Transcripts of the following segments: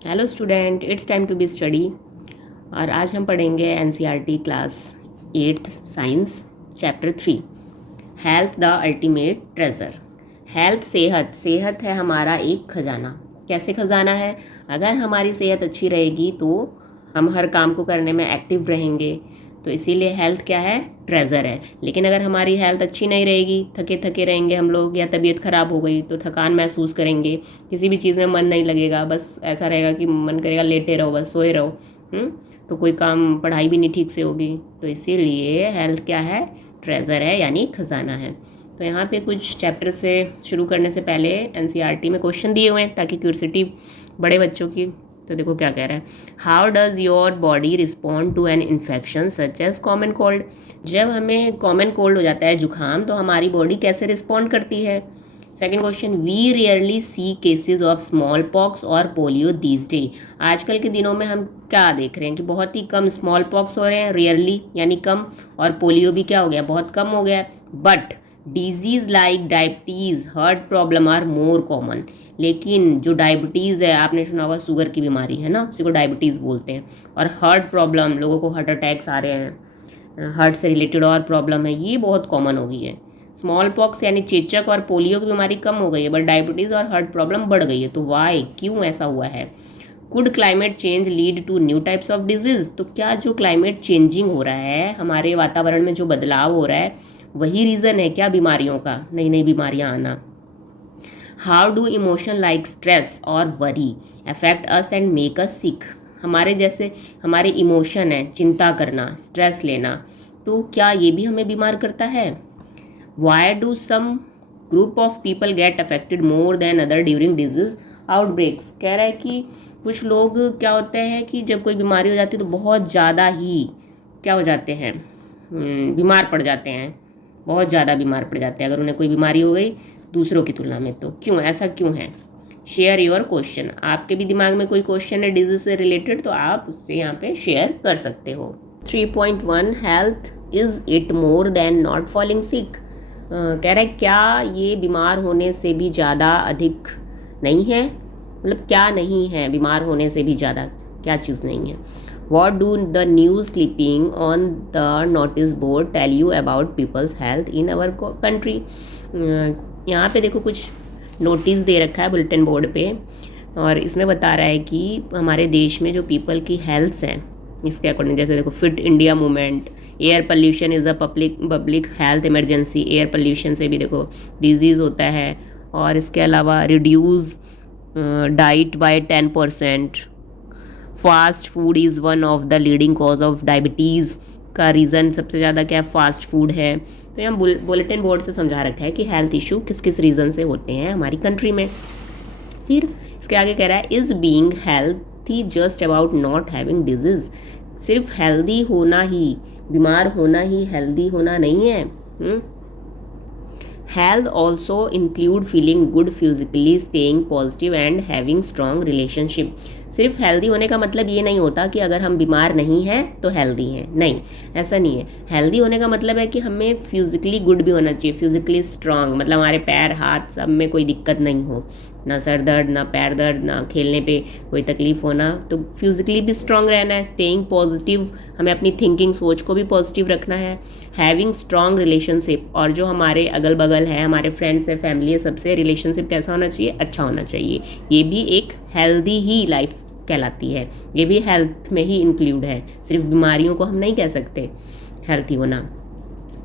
Hello student, it's time to be study. और आज हम पढ़ेंगे NCERT class 8th science chapter 3 health the ultimate treasure. Health सेहत, सेहत है हमारा एक खजाना। कैसे खजाना है? अगर हमारी सेहत अच्छी रहेगी तो हम हर काम को करने में एक्टिव रहेंगे। तो इसीलिए हेल्थ क्या है? ट्रेजर है। लेकिन अगर हमारी हेल्थ अच्छी नहीं रहेगी, थके थके रहेंगे हम लोग, या तबीयत ख़राब हो गई तो थकान महसूस करेंगे, किसी भी चीज़ में मन नहीं लगेगा, बस ऐसा रहेगा कि मन करेगा लेटे रहो, बस सोए रहो। तो कोई काम, पढ़ाई भी नहीं ठीक से होगी। तो इसीलिए हेल्थ क्या है? ट्रेजर है, यानी खजाना है। तो यहाँ पे कुछ चैप्टर से शुरू करने से पहले एनसीईआरटी में क्वेश्चन दिए हुए हैं ताकि क्यूरियोसिटी बड़े बच्चों की। तो देखो क्या कह रहा है। How does your body respond to an infection such as common cold. जब हमें कॉमन कोल्ड हो जाता है, जुकाम, तो हमारी बॉडी कैसे रिस्पॉन्ड करती है? Second question, we rarely see cases of small pox और पोलियो दीज डे। आजकल के दिनों में हम क्या देख रहे हैं कि बहुत ही कम स्मॉल पॉक्स हो रहे हैं, रियरली यानी कम, और पोलियो भी क्या हो गया? बहुत कम हो गया। But disease like diabetes, heart problem are more common. लेकिन जो डायबिटीज़ है, आपने सुना होगा शुगर की बीमारी है ना, उसी को डायबिटीज़ बोलते हैं। और हार्ट प्रॉब्लम, लोगों को हार्ट अटैक्स आ रहे हैं, हार्ट से रिलेटेड और प्रॉब्लम है, ये बहुत कॉमन हो गई है। स्मॉल पॉक्स यानी चेचक और पोलियो की बीमारी कम हो गई है, बट डायबिटीज़ और हार्ट प्रॉब्लम बढ़ गई है। तो वाई, क्यों ऐसा हुआ है? Could climate change lead to new types of disease. तो क्या जो क्लाइमेट चेंजिंग हो रहा है, हमारे वातावरण में जो बदलाव हो रहा है, वही रीज़न है क्या बीमारियों का, नई नई बीमारियां आना? How do emotion like stress और worry affect us and make us sick. हमारे जैसे हमारे इमोशन है, चिंता करना, स्ट्रेस लेना, तो क्या ये भी हमें बीमार करता है? Why do some group of people get affected more than other during disease outbreaks. कह रहा है कि कुछ लोग क्या होते हैं कि जब कोई बीमारी हो जाती है तो बहुत ज़्यादा ही क्या हो जाते हैं, बीमार पड़ जाते हैं, बहुत ज़्यादा बीमार पड़ जाते हैं अगर उन्हें कोई बीमारी हो गई दूसरों की तुलना में। तो क्यों, ऐसा क्यों है? Share your question. आपके भी दिमाग में कोई क्वेश्चन है डिजीज से रिलेटेड तो आप उससे यहाँ पे शेयर कर सकते हो। 3.1 health is it more than not falling sick. कह रहा है क्या ये बीमार होने से भी ज़्यादा अधिक नहीं है? मतलब क्या नहीं है बीमार होने से भी ज़्यादा, क्या चीज़ नहीं है? What do the news clipping on the notice board tell you about people's health in our country. यहाँ पे देखो कुछ नोटिस दे रखा है बुलेटिन बोर्ड पे, और इसमें बता रहा है कि हमारे देश में जो पीपल की हेल्थ हैं, इसके अकॉर्डिंग, जैसे देखो fit India movement, air pollution is a public health emergency. Air pollution से भी देखो डिजीज़ होता है। और इसके अलावा reduce diet by 10%। Fast food is one of the leading cause of diabetes. का रीज़न सबसे ज़्यादा क्या है? फास्ट फूड है। तो यहाँ बुलेटिन बोर्ड से समझा रखा है कि हेल्थ इशू किस किस रीज़न से होते हैं हमारी कंट्री में। फिर इसके आगे कह रहा है, is being healthy just about not having disease. सिर्फ हेल्दी होना ही, बीमार होना ही हेल्दी होना नहीं है। Health also include feeling good physically, staying positive and having strong relationship. सिर्फ हेल्दी होने का मतलब ये नहीं होता कि अगर हम बीमार नहीं हैं तो हेल्दी हैं, नहीं, ऐसा नहीं है। हेल्दी होने का मतलब है कि हमें फिजिकली गुड भी होना चाहिए, फिजिकली स्ट्रांग, मतलब हमारे पैर हाथ सब में कोई दिक्कत नहीं हो, ना सर दर्द, ना पैर दर्द, ना खेलने पे कोई तकलीफ होना। तो फिजिकली भी स्ट्रांग रहना है। स्टेइंग पॉजिटिव, हमें अपनी थिंकिंग, सोच को भी पॉजिटिव रखना है। हैविंग स्ट्रांग रिलेशनशिप, और जो हमारे अगल बगल है, हमारे फ्रेंड्स है, फैमिली है, सबसे रिलेशनशिप कैसा होना चाहिए? अच्छा होना चाहिए। ये भी एक हेल्दी ही लाइफ कहलाती है, ये भी हेल्थ में ही इंक्लूड है। सिर्फ बीमारियों को हम नहीं कह सकते हेल्थी होना।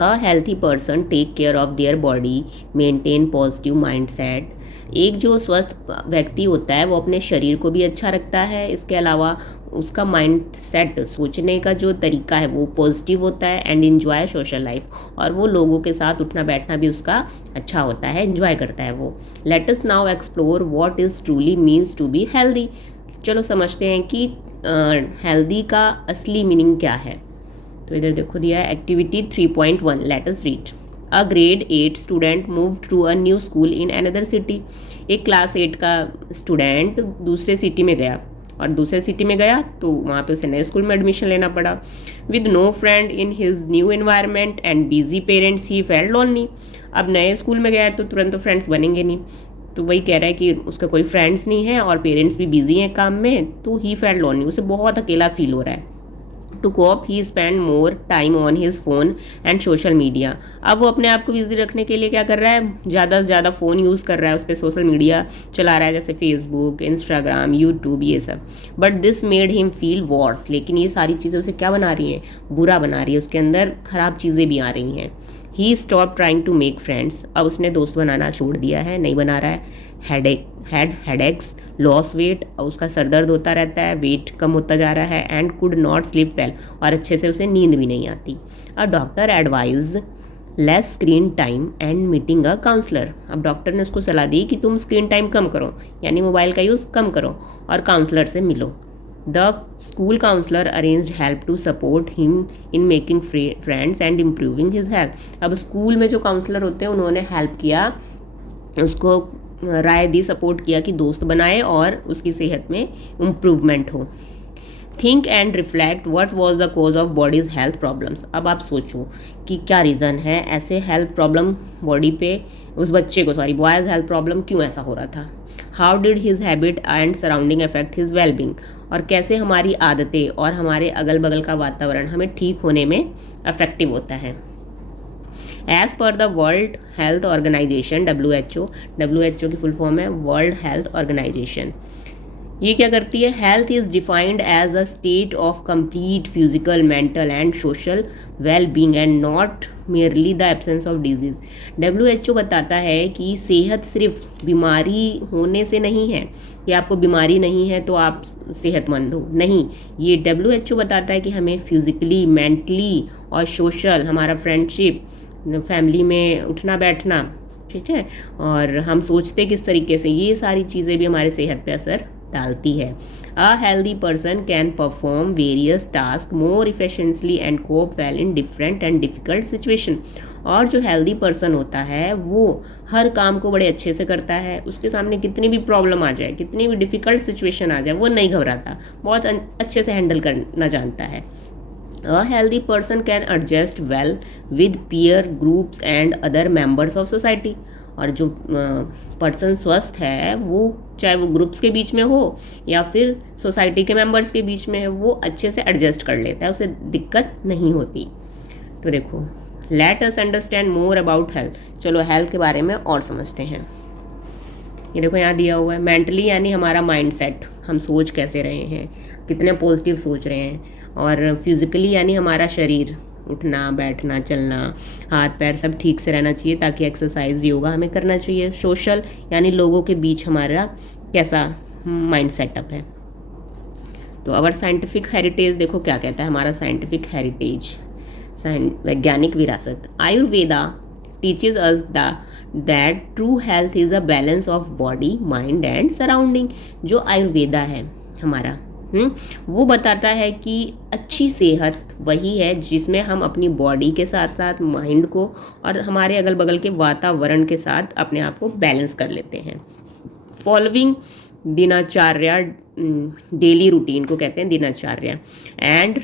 A healthy person take care of their body, maintain positive mindset. एक जो स्वस्थ व्यक्ति होता है वो अपने शरीर को भी अच्छा रखता है, इसके अलावा उसका माइंड सेट, सोचने का जो तरीका है वो पॉजिटिव होता है। एंड इन्जॉय सोशल लाइफ, और वो लोगों के साथ उठना बैठना भी उसका अच्छा होता है, इन्जॉय करता है वो। Let us now explore what is truly means to be healthy. चलो समझते हैं कि हेल्दी का असली मीनिंग क्या है। तो इधर देखो दिया है activity 3.1, let us read. A grade 8 student move to a new school in another city. एक क्लास 8 का स्टूडेंट दूसरे सिटी में गया, और दूसरे सिटी में गया तो वहाँ पे उसे नए स्कूल में एडमिशन लेना पड़ा। With no friend in his new environment and busy parents he felt lonely. अब नए स्कूल में गया तो तुरंत तो फ्रेंड्स बनेंगे नहीं, तो वही कह रहा है कि उसका कोई फ्रेंड्स नहीं है और पेरेंट्स भी बिजी हैं काम में, तो ही फेल्ट लोनली, उसे बहुत अकेला फील हो रहा है। To cope he spend more time on his phone and social media. अब वो अपने आप को बिजी रखने के लिए क्या कर रहा है, ज़्यादा से ज़्यादा फ़ोन यूज़ कर रहा है, उस पर सोशल मीडिया चला रहा है, जैसे फेसबुक, इंस्टाग्राम, यूट्यूब, ये सब। But this made him feel worse, लेकिन ये सारी चीज़ें उसे क्या बना रही हैं, बुरा बना रही है, उसके अंदर ख़राब चीज़ें भी आ रही हैं। He stop trying to make friends, अब उसने दोस्त बनाना छोड़ दिया है, नहीं बना रहा है। हेडेक्स, लॉस वेट, उसका सर दर्द होता रहता है, वेट कम होता जा रहा है, and could not sleep well, और अच्छे से उसे नींद भी नहीं आती। A doctor advise less screen time and meeting a counsellor, अब डॉक्टर ने उसको सलाह दी कि तुम स्क्रीन टाइम कम करो, यानी मोबाइल का यूज़ कम करो, और काउंसलर से मिलो। The school counsellor arranged help to support him in making friends and improving his health, अब स्कूल में जो काउंसलर होते हैं उन्होंने हेल्प किया, उसको राय दी, सपोर्ट किया कि दोस्त बनाए और उसकी सेहत में इम्प्रूवमेंट हो। Think and reflect what was the cause of bodies health problems, अब आप सोचो कि क्या रीज़न है ऐसे हेल्थ प्रॉब्लम बॉडी पे, उस बच्चे को, सॉरी, बॉयज़ हेल्थ प्रॉब्लम क्यों ऐसा हो रहा था। How did his habit and surrounding affect his wellbeing, और कैसे हमारी आदतें और हमारे अगल बगल का वातावरण हमें ठीक होने में अफेक्टिव होता है। As per the World Health Organization WHO की फुल फॉर्म है वर्ल्ड हेल्थ ऑर्गेनाइजेशन, ये क्या करती है, health is defined as a state of complete physical, mental and social well being and not merely the absence of disease. WHO बताता है कि सेहत सिर्फ बीमारी होने से नहीं है, कि आपको बीमारी नहीं है तो आप सेहतमंद हो, नहीं, ये WHO बताता है कि हमें फिजिकली, मेंटली और सोशल, हमारा फ्रेंडशिप, फैमिली में उठना बैठना, ठीक है, और हम सोचते किस तरीके से, ये सारी चीज़ें भी हमारे सेहत पे असर डालती है। A healthy person can perform various task more efficiently and cope well in different and difficult situation, और जो हेल्दी पर्सन होता है वो हर काम को बड़े अच्छे से करता है, उसके सामने कितनी भी प्रॉब्लम आ जाए, कितनी भी डिफिकल्ट सिचुएशन आ जाए, वो नहीं घबराता, बहुत अच्छे से हैंडल करना जानता है। A healthy person can adjust well with peer groups and other members of society, और जो पर्सन स्वस्थ है वो चाहे वो ग्रुप्स के बीच में हो या फिर सोसाइटी के मेंबर्स के बीच में है, वो अच्छे से एडजस्ट कर लेता है, उसे दिक्कत नहीं होती। तो देखो, let us understand more about health, चलो हेल्थ के बारे में और समझते हैं। ये देखो यहाँ दिया हुआ है, मेंटली यानी हमारा माइंड सेट, हम सोच कैसे रहे हैं, कितने पॉजिटिव सोच रहे हैं, और फिजिकली यानी हमारा शरीर, उठना बैठना चलना, हाथ पैर सब ठीक से रहना चाहिए, ताकि एक्सरसाइज योगा हमें करना चाहिए। सोशल यानी लोगों के बीच हमारा कैसा माइंड सेटअप है। तो अवर साइंटिफिक हेरिटेज, देखो क्या कहता है हमारा साइंटिफिक हेरिटेज, वैज्ञानिक विरासत। Ayurveda teaches us that true health is a balance of body, mind and surrounding. जो आयुर्वेदा है हमारा, वो बताता है कि अच्छी सेहत वही है जिसमें हम अपनी बॉडी के साथ साथ माइंड को और हमारे अगल बगल के वातावरण के साथ अपने आप को बैलेंस कर लेते हैं। फॉलोइंग दिनचर्या, डेली रूटीन को कहते हैं दिनचर्या, एंड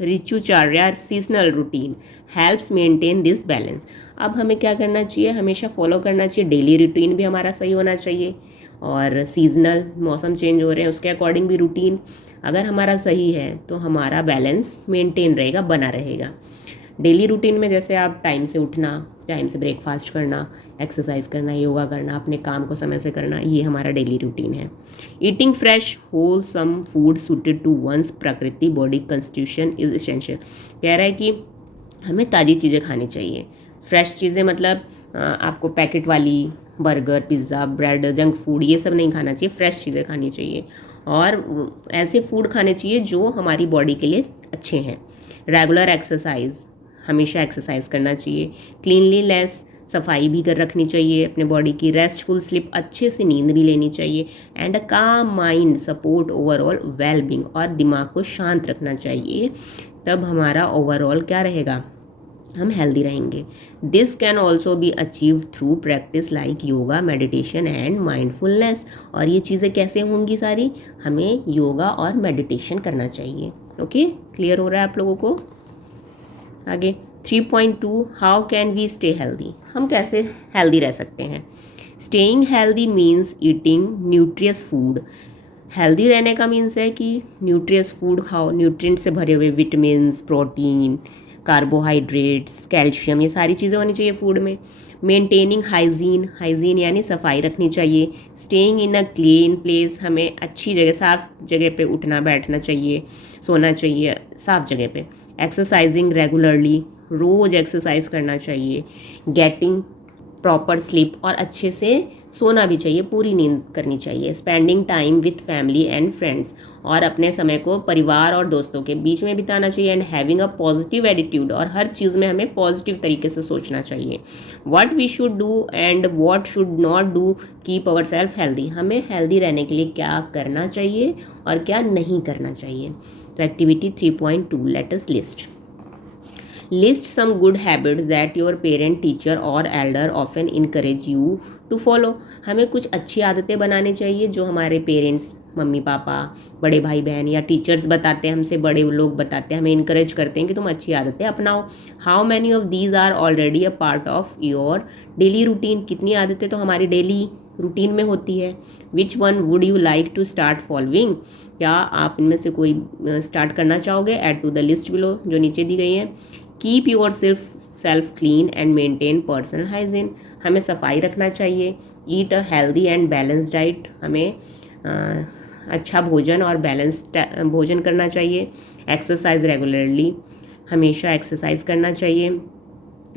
ऋतुचर्या, seasonal routine helps maintain this balance. अब हमें क्या करना चाहिए, हमेशा फॉलो करना चाहिए, डेली रूटीन भी हमारा सही होना चाहिए, और सीजनल, मौसम चेंज हो रहे हैं उसके अकॉर्डिंग भी रूटीन अगर हमारा सही है तो हमारा बैलेंस मेंटेन रहेगा, बना रहेगा। डेली रूटीन में जैसे आप टाइम से उठना, टाइम से ब्रेकफास्ट करना, एक्सरसाइज करना, योगा करना, अपने काम को समय से करना, ये हमारा डेली रूटीन है। Eating fresh wholesome food suited to one's prakriti body constitution is essential, कह रहा है कि हमें ताज़ी चीज़ें खानी चाहिए। फ्रेश चीज़ें मतलब आपको पैकेट वाली burger, pizza, bread, junk food ये सब नहीं खाना चाहिए, फ्रेश चीज़ें खानी चाहिए, और ऐसे फूड खाने चाहिए जो हमारी बॉडी के लिए अच्छे हैं। रेगुलर एक्सरसाइज, हमेशा एक्सरसाइज करना चाहिए। क्लीनलीनेस, सफाई भी कर रखनी चाहिए अपने बॉडी की। रेस्टफुल स्लीप, अच्छे से नींद भी लेनी चाहिए। एंड अ काम माइंड सपोर्ट ओवरऑल वेलबींग, और दिमाग को शांत रखना चाहिए, तब हमारा ओवरऑल क्या रहेगा, हम हेल्दी रहेंगे। This can also be achieve through practice like yoga, meditation and mindfulness, और ये चीज़ें कैसे होंगी सारी, हमें योगा और मेडिटेशन करना चाहिए। ओके, क्लियर हो रहा है आप लोगों को। आगे 3.2, how can we stay healthy, हम कैसे हेल्दी रह सकते हैं। Staying healthy means eating nutritious food. Healthy रहने का मीन्स है कि न्यूट्रियस फूड खाओ, न्यूट्रिएंट से भरे हुए, विटामिन्स, प्रोटीन, कार्बोहाइड्रेट्स, कैल्शियम, ये सारी चीज़ें होनी चाहिए फूड में। मेंटेनिंग हाइजीन, हाइजीन यानी सफाई रखनी चाहिए। Staying in a clean place, हमें अच्छी जगह, साफ जगह पे उठना बैठना चाहिए, सोना चाहिए साफ जगह पे। एक्सरसाइजिंग रेगुलरली, रोज़ एक्सरसाइज करना चाहिए। गेटिंग प्रॉपर स्लीप, और अच्छे से सोना भी चाहिए, पूरी नींद करनी चाहिए। Spending time with family and friends, और अपने समय को परिवार और दोस्तों के बीच में बिताना चाहिए। And having a positive attitude, और हर चीज़ में हमें पॉजिटिव तरीके से सोचना चाहिए। What we should do and what should not do keep our self healthy, हमें हेल्दी रहने के लिए क्या करना चाहिए और क्या नहीं करना चाहिए। तो activity 3.2, let us list. List some good habits that your parent, teacher और elder often encourage you to follow. हमें कुछ अच्छी आदतें बनानी चाहिए जो हमारे पेरेंट्स, मम्मी पापा, बड़े भाई बहन या टीचर्स बताते हैं, हमसे बड़े लोग बताते हैं, हमें इनकरेज करते हैं कि तुम अच्छी आदतें अपनाओ। How many of these are already a part of your daily routine, कितनी आदतें तो हमारी डेली रूटीन में होती है। Which one would you like to start following, क्या आप इनमें से कोई स्टार्ट करना चाहोगे। Add to the list below, जो नीचे दी गई है। Keep yourself clean and maintain personal hygiene, हमें सफाई रखना चाहिए। Eat a healthy and balance diet, हमें अच्छा भोजन और बैलेंस भोजन करना चाहिए। एक्सरसाइज रेगुलरली, हमेशा एक्सरसाइज करना चाहिए।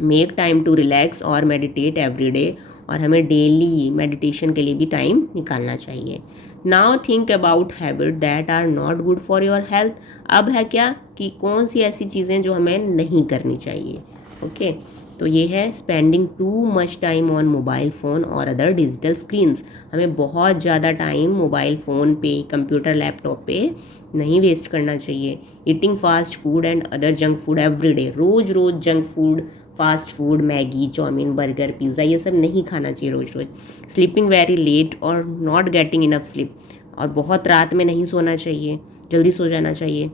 मेक टाइम टू रिलैक्स और मेडिटेट एवरी डे, और हमें डेली मेडिटेशन के लिए भी टाइम निकालना चाहिए। Now think about habit that are not good for your health, अब है क्या कि कौन सी ऐसी चीज़ें जो हमें नहीं करनी चाहिए। ओके, तो ये है spending too much time on mobile phone और अदर डिजिटल स्क्रीन्स, हमें बहुत ज़्यादा टाइम मोबाइल फ़ोन पे, कंप्यूटर, लैपटॉप पे नहीं वेस्ट करना चाहिए। Eating fast food and other junk food every day, रोज़ रोज़ junk food, fast food, Maggi, chow mein, burger, pizza, ये सब नहीं खाना चाहिए रोज़ रोज़। स्लीपिंग वेरी लेट और नॉट गेटिंग इनफ स्लीप, और बहुत रात में नहीं सोना चाहिए, जल्दी सो जाना चाहिए।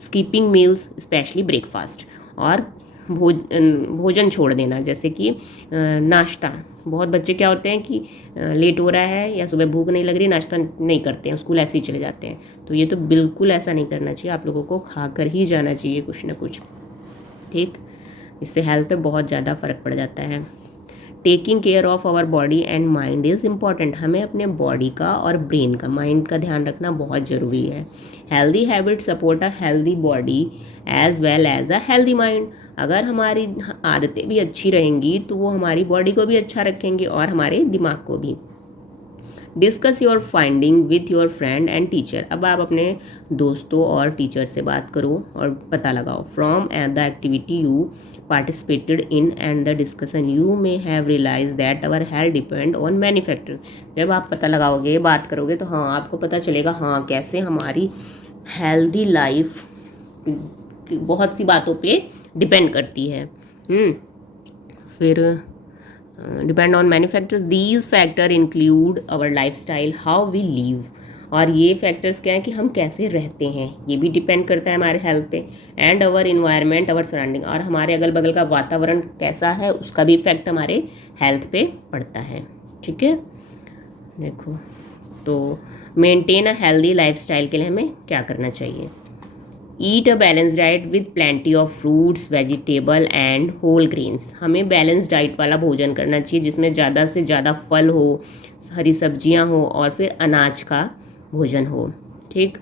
स्किपिंग मील्स स्पेशली ब्रेकफास्ट, और भोजन छोड़ देना, जैसे कि नाश्ता। बहुत बच्चे क्या होते हैं कि लेट हो रहा है या सुबह भूख नहीं लग रही, नाश्ता नहीं करते हैं, स्कूल ऐसे ही चले जाते हैं। तो ये तो बिल्कुल ऐसा नहीं करना चाहिए, आप लोगों को खा कर ही जाना चाहिए कुछ ना कुछ, ठीक। इससे हेल्थ पे बहुत ज़्यादा फ़र्क पड़ जाता है। Taking care of our body and mind is important, हमें अपने बॉडी का और ब्रेन का, माइंड का ध्यान रखना बहुत ज़रूरी है। Healthy habit support a healthy body as well as a healthy mind, अगर हमारी आदतें भी अच्छी रहेंगी तो वो हमारी बॉडी को भी अच्छा रखेंगे और हमारे दिमाग को भी। Discuss your finding with your friend and teacher, अब आप अपने दोस्तों और टीचर से बात करो और पता लगाओ। From the activity you participated in and the discussion you may have realized that our health depend on many factors, जब आप पता लगाओगे, बात करोगे, तो हाँ आपको पता चलेगा हाँ कैसे हमारी हेल्दी लाइफ बहुत सी बातों पे डिपेंड करती है। फिर depend on many factors, these factor include our life style, how we live, और ये फैक्टर्स क्या है कि हम कैसे रहते हैं, ये भी डिपेंड करता है हमारे हेल्थ पे। And our environment, our surrounding, और हमारे अगल बगल का वातावरण कैसा है उसका भी इफेक्ट हमारे हेल्थ पे पड़ता है, ठीक है। देखो, तो मेंटेन अ हेल्दी लाइफस्टाइल के लिए हमें क्या करना चाहिए। Eat a balance diet with plenty of fruits, vegetable and whole grains, हमें बैलेंस डाइट वाला भोजन करना चाहिए जिसमें ज़्यादा से ज़्यादा फल हो, हरी सब्जियां हो, और फिर अनाज का भोजन हो, ठीक।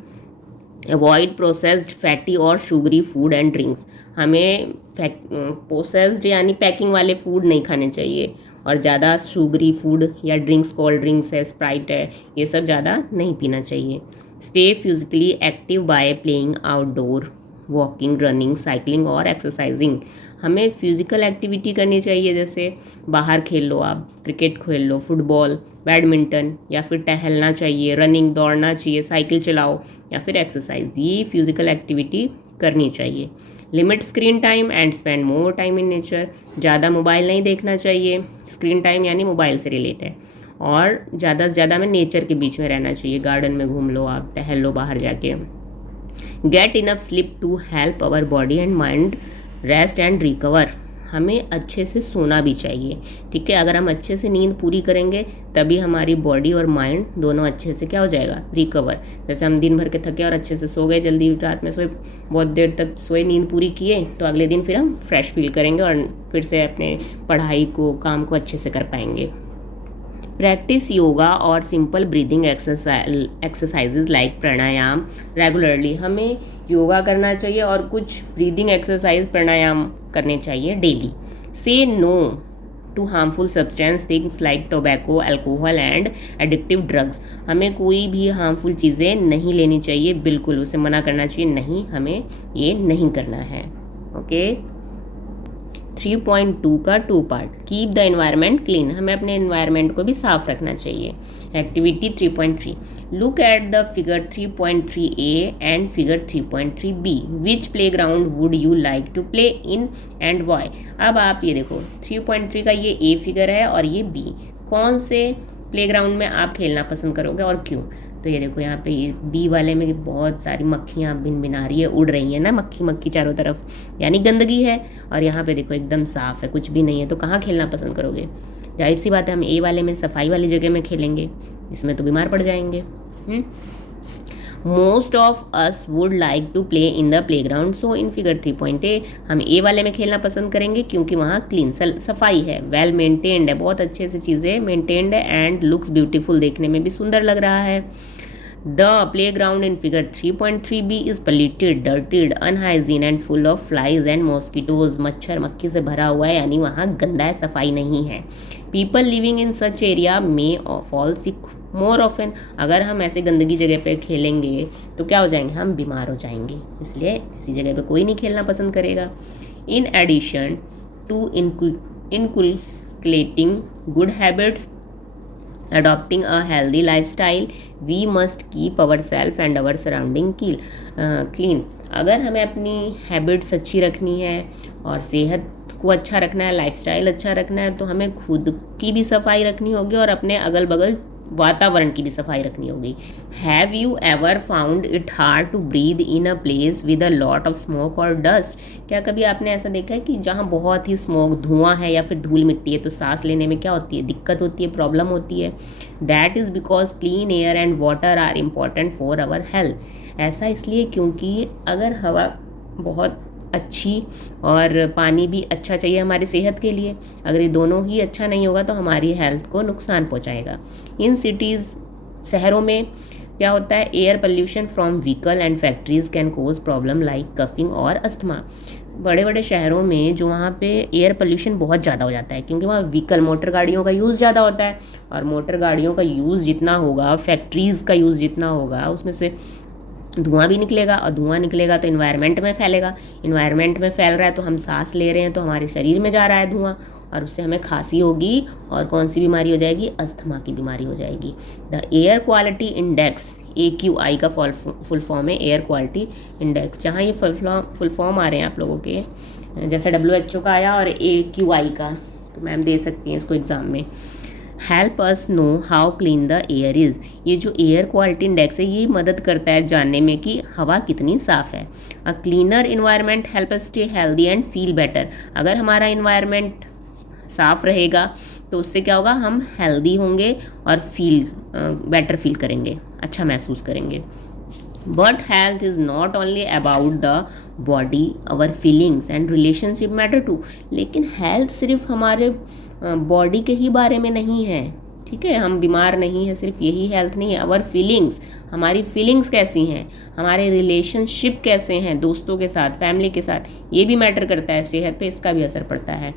अवॉइड प्रोसेस्ड फैटी और शुगरी फूड एंड ड्रिंक्स, हमें प्रोसेस्ड यानी पैकिंग वाले फूड नहीं खाने चाहिए, और ज़्यादा शुगरी फूड या ड्रिंक्स, कोल्ड ड्रिंक्स है, स्प्राइट है, ये सब ज़्यादा नहीं पीना चाहिए। Stay physically active by playing outdoor, walking, running, cycling और एक्सरसाइजिंग, हमें फिजिकल एक्टिविटी करनी चाहिए, जैसे बाहर खेल लो, आप क्रिकेट खेल लो, फुटबॉल, बैडमिंटन, या फिर टहलना चाहिए, रनिंग, दौड़ना चाहिए, साइकिल चलाओ, या फिर एक्सरसाइज, ये फिजिकल एक्टिविटी करनी चाहिए। Limit screen time and spend more time in nature, ज़्यादा मोबाइल नहीं देखना चाहिए, स्क्रीन टाइम यानी मोबाइल से रिलेटेड, और ज़्यादा से ज़्यादा में नेचर के बीच में रहना चाहिए, गार्डन में घूम लो, आप टहल लो बाहर जाके। Get enough sleep to help our body and mind rest and recover, हमें अच्छे से सोना भी चाहिए, ठीक है। अगर हम अच्छे से नींद पूरी करेंगे तभी हमारी बॉडी और माइंड दोनों अच्छे से क्या हो जाएगा, रिकवर। जैसे हम दिन भर के थके और अच्छे से सो गए, जल्दी रात में सोए, बहुत देर तक सोए, नींद पूरी किए, तो अगले दिन फिर हम फ्रेश फील करेंगे और फिर से अपने पढ़ाई को, काम को अच्छे से कर पाएंगे। प्रैक्टिस योगा और सिंपल ब्रीदिंग एक्सरसाइजेज लाइक प्राणायाम रेगुलरली। हमें योगा करना चाहिए और कुछ ब्रीदिंग एक्सरसाइज, प्राणायाम करने चाहिए daily. Say no to harmful substance things like tobacco, alcohol and addictive drugs. हमें कोई भी हार्मफुल चीज़ें नहीं लेनी चाहिए, बिल्कुल उसे मना करना चाहिए, नहीं हमें ये नहीं करना है। ओके 3.2 का 2 part, keep the environment clean. हमें अपने एनवायरनमेंट को भी साफ रखना चाहिए। Activity 3.3, look at the figure 3.3a and figure 3.3b, which play ground would you like to play in and why. अब आप ये देखो 3.3 का ये ए फिगर है और ये बी, कौन से प्लेग्राउंड में आप खेलना पसंद करोगे और क्यों। तो ये देखो यहाँ पे ये बी वाले में बहुत सारी मक्खियाँ भिन भिना रही है, उड़ रही है ना, मक्खी मक्खी चारों तरफ, यानी गंदगी है। और यहाँ पे देखो एकदम साफ है, कुछ भी नहीं है, तो कहाँ खेलना पसंद करोगे। जाहिर सी बात है हम ए वाले में, सफाई वाली जगह में खेलेंगे, इसमें तो बीमार पड़ जाएंगे। Most of us would like to play in the play ground, so in figure 3.8 हम ए वाले में खेलना पसंद करेंगे क्योंकि वहाँ क्लीन, सफाई है, वेल मेंटेन्ड है, बहुत अच्छे से चीज़ें मेंटेन्ड है, एंड लुक्स ब्यूटीफुल, देखने में भी सुंदर लग रहा है। The play ground in figure 3.3b is polluted, dirted, unhygiene and full of flies and mosquitoes. मच्छर मक्खी से भरा हुआ है, यानी वहाँ गंदा है, सफाई नहीं है। People living in such area may fall sick more often. अगर हम ऐसे गंदगी जगह पे खेलेंगे तो क्या हो जाएंगे, हम बीमार हो जाएंगे, इसलिए ऐसी जगह पे कोई नहीं खेलना पसंद करेगा। In addition to inculcating good habits, adopting a healthy lifestyle, we must keep ourselves and our surrounding clean। अगर हमें अपनी हैबिट्स अच्छी रखनी है और सेहत को अच्छा रखना है, लाइफस्टाइल अच्छा रखना है, तो हमें खुद की भी सफाई रखनी होगी और अपने अगल बगल वातावरण की भी सफाई रखनी होगी। Have you ever found it hard to breathe in a place with a lot of smoke और डस्ट। क्या कभी आपने ऐसा देखा है कि जहाँ बहुत ही स्मोक, धुआं है या फिर धूल मिट्टी है, तो सांस लेने में क्या होती है, दिक्कत होती है, प्रॉब्लम होती है। That is because clean air and water are important for our health. ऐसा इसलिए क्योंकि अगर हवा बहुत अच्छी और पानी भी अच्छा चाहिए हमारी सेहत के लिए, अगर ये दोनों ही अच्छा नहीं होगा तो हमारी हेल्थ को नुकसान पहुंचाएगा। इन सिटीज़, शहरों में क्या होता है, air pollution from vehicle and factories can cause problem like coughing और अस्थमा। बड़े बड़े शहरों में जो वहाँ पे एयर पोल्यूशन बहुत ज़्यादा हो जाता है क्योंकि वहाँ व्हीकल, मोटर गाड़ियों का यूज़ ज़्यादा होता है, और मोटर गाड़ियों का यूज़ जितना होगा, फैक्ट्रीज़ का यूज़ जितना होगा, उसमें से धुआं भी निकलेगा, और धुआं निकलेगा तो इन्वायरमेंट में फैलेगा, इन्वायरमेंट में फैल रहा है तो हम सांस ले रहे हैं, तो हमारे शरीर में जा रहा है धुआं, और उससे हमें खांसी होगी, और कौन सी बीमारी हो जाएगी, अस्थमा की बीमारी हो जाएगी। The air quality index, AQI का फुल फॉर्म है एयर क्वालिटी इंडेक्स। जहाँ ये फुल फॉर्म आ रहे हैं आप लोगों के, जैसे WHO का आया और AQI का, तो मैम दे सकती हैं इसको एग्ज़ाम में। Help us know how clean the air is. ये जो एयर क्वालिटी इंडेक्स है ये मदद करता है जानने में कि हवा कितनी साफ़ है। A cleaner environment help us stay healthy and feel better. अगर हमारा इन्वायरमेंट साफ़ रहेगा तो उससे क्या होगा, हम हेल्दी होंगे और बेटर फील करेंगे, अच्छा महसूस करेंगे। But health is not only about the body, our feelings and relationship matter too. लेकिन हेल्थ सिर्फ हमारे बॉडी के ही बारे में नहीं है, ठीक है, हम बीमार नहीं है, सिर्फ यही हेल्थ नहीं है। आवर फीलिंग्स, हमारी फीलिंग्स कैसी हैं, हमारे रिलेशनशिप कैसे हैं दोस्तों के साथ, फैमिली के साथ, ये भी मैटर करता है, सेहत पे इसका भी असर पड़ता है।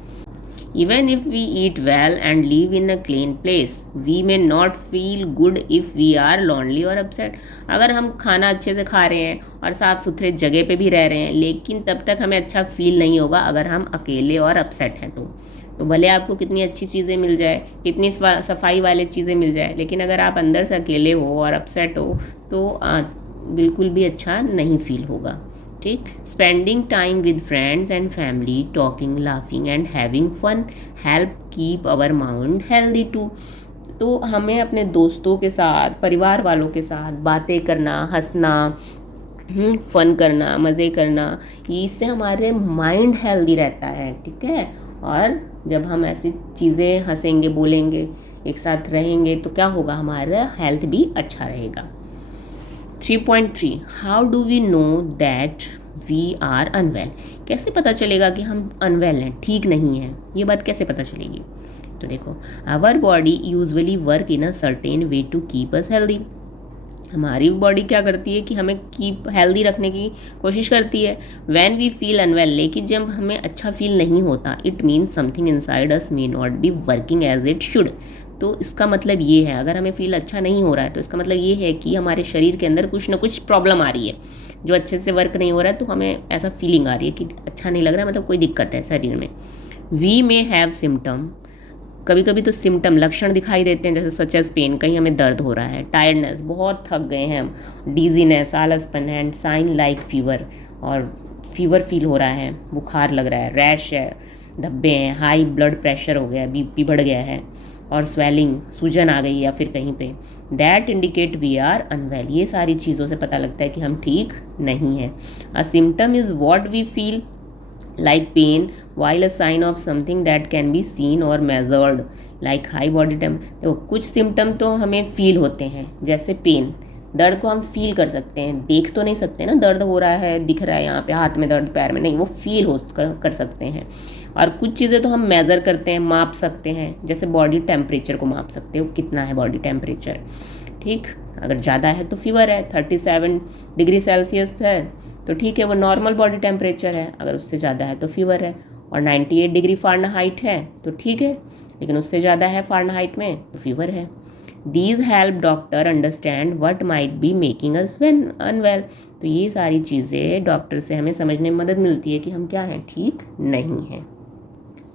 Even if we eat well and live in a clean place, we may not feel good if we are lonely or upset। अगर हम खाना अच्छे से खा रहे हैं और साफ़ सुथरे जगह पे भी रह रहे हैं, लेकिन तब तक हमें अच्छा फील नहीं होगा अगर हम अकेले और अपसेट हैं। तो भले आपको कितनी अच्छी चीज़ें मिल जाए, कितनी सफाई वाली चीज़ें मिल जाए, लेकिन अगर आप अंदर से अकेले हो और अपसेट हो तो बिल्कुल भी अच्छा नहीं फील होगा, ठीक। Spending time with friends and family, talking, laughing and having fun help keep our mind healthy too. तो हमें अपने दोस्तों के साथ, परिवार वालों के साथ बातें करना, हंसना, फन करना, मज़े करना, इससे हमारे माइंड हेल्दी रहता है, ठीक है। और जब हम ऐसी चीज़ें हंसेंगे, बोलेंगे, एक साथ रहेंगे तो क्या होगा, हमारा हेल्थ भी अच्छा रहेगा। 3.3 how do we know that we are unwell. कैसे पता चलेगा कि हम अनवेल हैं, ठीक नहीं हैं, ये बात कैसे पता चलेगी। तो देखो, our body usually work in a certain way to keep us healthy. हमारी बॉडी क्या करती है कि हमें कीप हेल्दी रखने की कोशिश करती है। व्हेन वी फील अनवेल, लेकिन जब हमें अच्छा फील नहीं होता, it means something inside us may not be working as it should. तो इसका मतलब ये है, अगर हमें फील अच्छा नहीं हो रहा है तो इसका मतलब ये है कि हमारे शरीर के अंदर कुछ ना कुछ प्रॉब्लम आ रही है, जो अच्छे से वर्क नहीं हो रहा है। तो हमें ऐसा फीलिंग आ रही है कि अच्छा नहीं लग रहा है, मतलब कोई दिक्कत है शरीर में। वी मे हैव सिम्टम, कभी कभी तो सिम्टम, लक्षण दिखाई देते हैं, जैसे सच एज पेन, कहीं हमें दर्द हो रहा है, टायर्डनेस, बहुत थक गए हैं हम, डीजीनेस, आलसपन है, एंड साइन लाइक फीवर, और फीवर फील हो रहा है, बुखार लग रहा है, रैश है, धब्बे हैं, हाई ब्लड प्रेशर हो गया, बीपी बढ़ गया है, और स्वेलिंग, सूजन आ गई या फिर कहीं पे, that indicate we are unwell. ये सारी चीज़ों से पता लगता है कि हम ठीक नहीं हैं। A symptom is what we feel like pain, while a sign of something that can be seen or measured like high body temp। देखो, कुछ सिम्टम तो हमें फील होते हैं, जैसे पेन, दर्द को हम फील कर सकते हैं, देख तो नहीं सकते ना दर्द हो रहा है, दिख रहा है यहाँ पे, हाथ में दर्द, पैर में नहीं, वो फील कर सकते हैं। और कुछ चीज़ें तो हम मेज़र करते हैं, माप सकते हैं, जैसे बॉडी टेम्परेचर को माप सकते हो, कितना है बॉडी टेम्परेचर, ठीक। अगर ज़्यादा है तो फीवर है, 37 डिग्री सेल्सियस है तो ठीक है, वो नॉर्मल बॉडी टेम्परेचर है। अगर उससे ज़्यादा है तो फीवर है। और 98 डिग्री फ़ारेनहाइट है तो ठीक है, लेकिन उससे ज़्यादा है फ़ारेनहाइट में तो फीवर है। These help doctor understand what might be making us unwell. तो ये सारी चीज़ें डॉक्टर से हमें समझने में मदद मिलती है कि हम क्या हैं, ठीक नहीं हैं।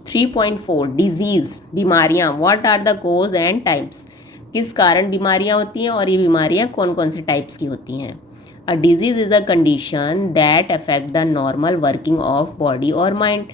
3.4 डिजीज़, बीमारियाँ, what are the cause and types. किस कारण बीमारियाँ होती हैं और ये बीमारियाँ कौन कौन से टाइप्स की होती हैं। A disease is a condition that affect the normal working of body और mind।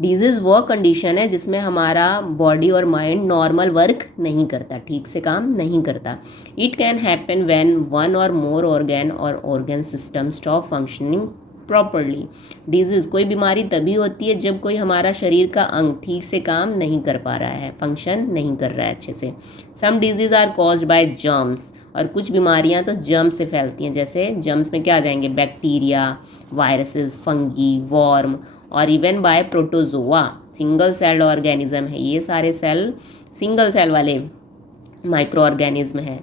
डिजीज वो कंडीशन है जिसमें हमारा बॉडी और माइंड नॉर्मल वर्क नहीं करता, ठीक से काम नहीं करता। It can happen when one और मोर ऑर्गन और organ system stop functioning properly. Disease, कोई बीमारी तभी होती है जब कोई हमारा शरीर का अंग ठीक से काम नहीं कर पा रहा है, फंक्शन नहीं कर रहा है अच्छे से। Some diseases are caused by germs, और कुछ बीमारियां तो जर्म्स से फैलती हैं। जैसे जर्म्स में क्या आ जाएंगे, बैक्टीरिया, वायरसेस, फंगी, वॉर्म, और even by protozoa, single celled organism है, ये सारे सेल सिंगल सेल वाले माइक्रो ऑर्गेनिज्म हैं।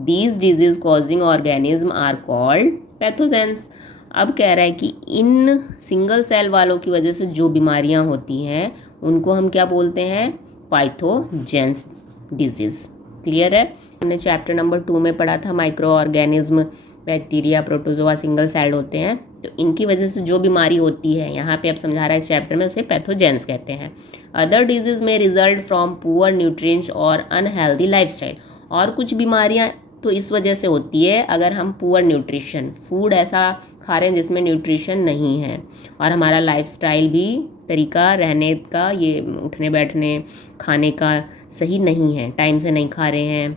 These disease causing organism are called pathogens. अब कह रहा है कि इन सिंगल सेल वालों की वजह से जो बीमारियां होती हैं उनको हम क्या बोलते हैं, पैथोजेंस डिजीज़। क्लियर है। हमने चैप्टर नंबर 2 में पढ़ा था micro organism, bacteria, protozoa single sailed होते हैं, तो इनकी वजह से जो बीमारी होती है, यहाँ पे अब समझा रहा है इस चैप्टर में, उसे पैथोजेंस कहते हैं। अदर डिजीज में रिजल्ट फ्रॉम पुअर न्यूट्रिएंट्स और अनहेल्दी लाइफस्टाइल। और कुछ बीमारियाँ तो इस वजह से होती है अगर हम पुअर न्यूट्रिशन, फूड ऐसा खा रहे हैं जिसमें न्यूट्रिशन नहीं है, और हमारा लाइफस्टाइल भी, तरीका रहने का, ये उठने बैठने खाने का सही नहीं है, टाइम से नहीं खा रहे हैं,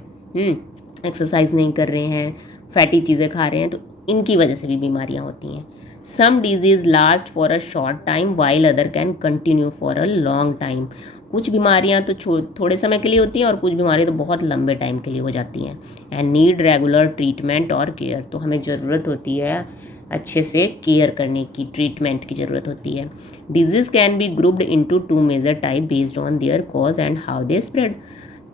एक्सरसाइज नहीं कर रहे हैं, फैटी चीज़ें खा रहे हैं, तो इनकी वजह से भी बीमारियां होती हैं। Some diseases last for a short time while other can continue for a long time. कुछ बीमारियां तो थोड़े समय के लिए होती हैं और कुछ बीमारियां तो बहुत लंबे टाइम के लिए हो जाती हैं। एंड नीड रेगुलर ट्रीटमेंट और केयर। तो हमें ज़रूरत होती है अच्छे से केयर करने की, ट्रीटमेंट की ज़रूरत होती है। Disease can be grouped into 2 major type based on their cause and how they spread.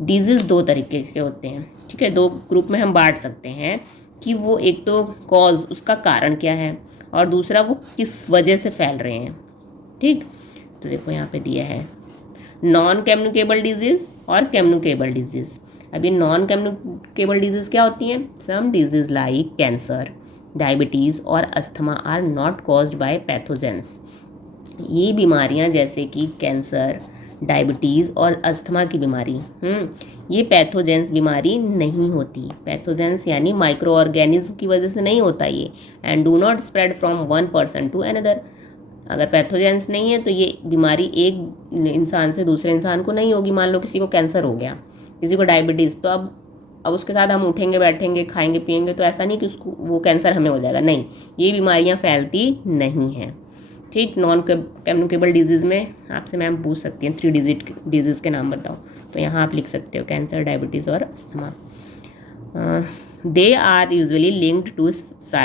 Disease 2 तरीके के होते हैं, ठीक है, 2 ग्रुप में हम बांट सकते हैं कि वो एक तो कॉज, उसका कारण क्या है, और दूसरा वो किस वजह से फैल रहे हैं, ठीक। तो देखो यहाँ पे दिया है नॉन कम्युनिकेबल डिजीज़ और कम्युनिकेबल डिजीज़। अब ये नॉन कम्युनिकेबल डिजीज़ क्या होती हैं, some disease like cancer, diabetes और asthma are not caused by pathogens. ये बीमारियां जैसे कि कैंसर, डायबिटीज़ और अस्थमा की बीमारी, ये पैथोजेंस बीमारी नहीं होती। पैथोजेंस यानी माइक्रो ऑर्गेनिज्म की वजह से नहीं होता ये। And do not spread from one person to another. अगर पैथोजेंस नहीं है तो ये बीमारी एक इंसान से दूसरे इंसान को नहीं होगी। मान लो किसी को कैंसर हो गया, किसी को डायबिटीज़, तो अब अब उसके साथ हम उठेंगे बैठेंगे खाएंगे पिएंगे तो ऐसा नहीं कि उसको वो कैंसर हमें हो जाएगा, नहीं, ये बीमारियां फैलती नहीं हैं। ठीक, नॉन कम्युनिकेबल डिजीज़ में आपसे मैम पूछ सकती हैं 3 डिजिट डिजीज़ के नाम बताओ, तो यहाँ आप लिख सकते हो कैंसर, डायबिटीज़ और asthma. They are usually linked to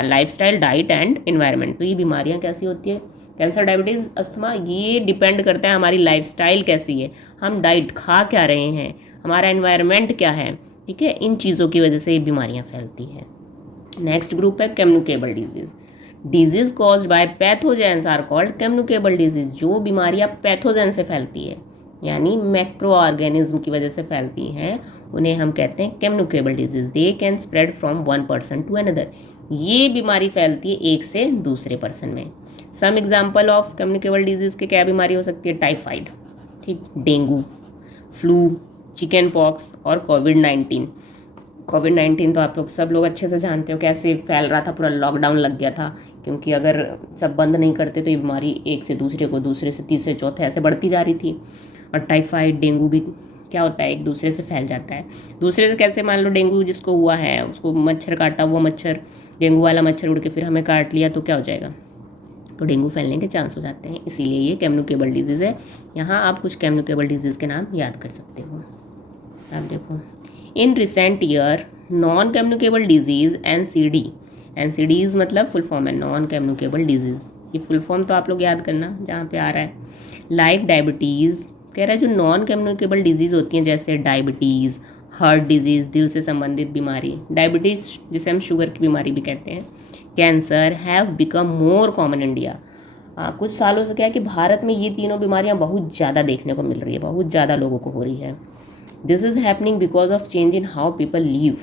lifestyle, diet and environment. तो ये बीमारियाँ कैसी होती है, कैंसर, डायबिटीज़, अस्थमा, ये डिपेंड करता है हमारी लाइफस्टाइल कैसी है, हम डाइट खा क्या रहे हैं, हमारा एनवायरनमेंट क्या है। ठीक है, इन चीज़ों की वजह से ये बीमारियाँ फैलती हैं। नेक्स्ट ग्रुप है communicable disease. Disease caused by pathogens are called communicable disease. जो बीमारियाँ पैथोजेन से फैलती है यानी मैक्रो ऑर्गेनिज्म की वजह से फैलती हैं उन्हें हम कहते हैं communicable disease. They can spread from one person to another. ये बीमारी फैलती है एक से दूसरे पर्सन में। Some example of communicable disease के क्या बीमारी हो सकती है, टाइफाइड, ठीक, डेंगू, फ्लू, चिकन पॉक्स और कोविड-19। कोविड-19 तो आप लोग सब लोग अच्छे से जानते हो कैसे फैल रहा था, पूरा लॉकडाउन लग गया था, क्योंकि अगर सब बंद नहीं करते तो ये बीमारी एक से दूसरे को, दूसरे से तीसरे चौथे ऐसे बढ़ती जा रही थी। और टाइफाइड, डेंगू भी क्या होता है, एक दूसरे से फैल जाता है। दूसरे से कैसे, मान लो डेंगू जिसको हुआ है उसको मच्छर काटा, वो मच्छर, डेंगू वाला मच्छर उड़ के फिर हमें काट लिया तो क्या हो जाएगा, तो डेंगू फैलने के चांस हो जाते हैं। इसीलिए ये कम्युनिकेबल डिजीज़ है। यहाँ आप कुछ कम्युनिकेबल डिजीज़ के नाम याद कर सकते हो। आप देखो, in recent year non communicable disease NCDs मतलब फुल फॉर्म है नॉन कम्युनिकेबल डिजीज़। ये फुल फॉर्म तो आप लोग याद करना जहाँ पे आ रहा है। लाइक डायबिटीज़, कह रहा है जो नॉन कम्युनिकेबल डिजीज़ होती हैं जैसे डायबिटीज़, हार्ट डिजीज़, दिल से संबंधित बीमारी, डायबिटीज़ जिसे हम शुगर की बीमारी भी कहते हैं, cancer, have become more common India. कुछ सालों से क्या है कि भारत में ये तीनों बीमारियां बहुत ज़्यादा देखने को मिल रही है, बहुत ज़्यादा लोगों को हो रही है। This is happening because of change in how people live,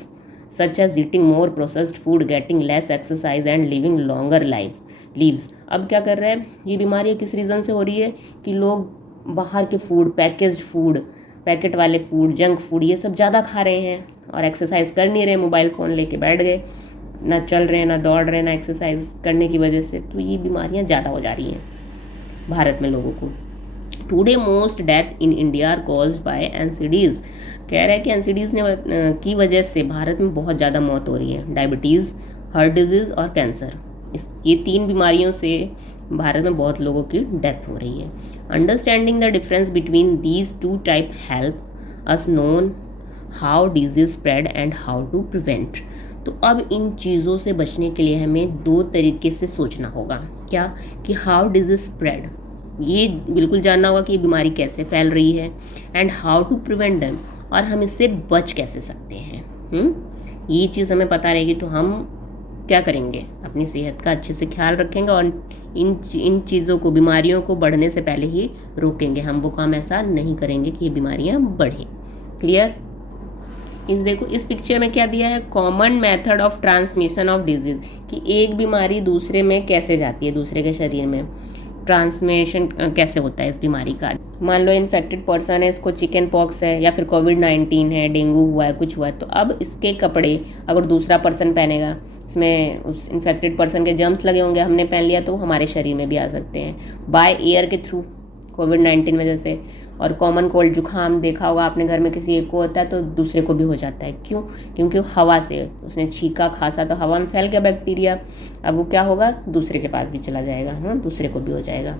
such as eating more processed food, getting less exercise and living longer lives. अब क्या कर रहे हैं, ये बीमारियाँ किस रीज़न से हो रही है कि लोग बाहर के फूड, पैकेज्ड फूड, पैकेट वाले फूड, जंक फूड, ये सब ज़्यादा खा रहे हैं और एक्सरसाइज कर नहीं रहे, मोबाइल फ़ोन लेके बैठ गए, ना चल रहे हैं, ना दौड़ रहे हैं, ना एक्सरसाइज करने की वजह से, तो ये बीमारियां ज़्यादा हो जा रही हैं भारत में लोगों को। Today most death in India are caused by NCDs। कह रहा है कि NCDs ने की वजह से भारत में बहुत ज़्यादा मौत हो रही है। डायबिटीज़, हार्ट डिजीज़ और कैंसर, ये 3 बीमारियों से भारत में बहुत लोगों की डेथ हो रही है। Understanding the difference between these 2 type help us known how disease spread and how to prevent. तो अब इन चीज़ों से बचने के लिए हमें 2 तरीके से सोचना होगा। क्या कि हाउ डिजीज स्प्रेड, ये बिल्कुल जानना होगा कि ये बीमारी कैसे फैल रही है, and how to prevent them, और हम इससे बच कैसे सकते हैं। ये चीज़ हमें पता रहेगी तो हम क्या करेंगे, अपनी सेहत का अच्छे से ख्याल रखेंगे और इन चीज़ों को, बीमारियों को बढ़ने से पहले ही रोकेंगे। हम वो काम ऐसा नहीं करेंगे कि ये बीमारियाँ बढ़ें। क्लियर। देखो इस पिक्चर में क्या दिया है, common method of transmission of disease, कि एक बीमारी दूसरे में कैसे जाती है, दूसरे के शरीर में ट्रांसमिशन कैसे होता है इस बीमारी का। मान लो इन्फेक्टेड पर्सन है, इसको चिकन पॉक्स है या फिर कोविड-19 है, डेंगू हुआ है, कुछ हुआ है, तो अब इसके कपड़े अगर दूसरा पर्सन पहनेगा, इसमें उस इन्फेक्टेड पर्सन के जर्म्स लगे होंगे, हमने पहन लिया तो हमारे शरीर में भी आ सकते हैं बाय एयर के थ्रू, कोविड-19 वजह से। और कॉमन कोल्ड, जुकाम देखा होगा आपने, घर में किसी एक को होता है तो दूसरे को भी हो जाता है। क्यों? क्योंकि हवा से उसने छींका, खांसा, तो हवा में फैल गया बैक्टीरिया, अब वो क्या होगा, दूसरे के पास भी चला जाएगा, हाँ, दूसरे को भी हो जाएगा।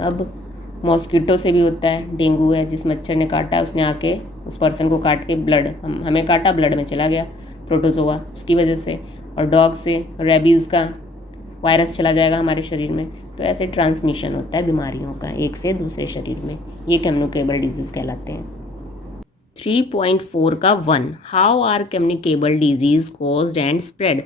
अब मॉस्किटो से भी होता है, डेंगू है, जिस मच्छर ने काटा उसने आके उस पर्सन को काट के ब्लड, हमें काटा, ब्लड में चला गया प्रोटोजोआ, उसकी वजह से। और डॉग से रेबीज़ का वायरस चला जाएगा हमारे शरीर में। तो ऐसे ट्रांसमिशन होता है बीमारियों का एक से दूसरे शरीर में, ये कम्युनिकेबल डिजीज़ कहलाते हैं। 3.4 का 1, how are communicable disease caused and spread.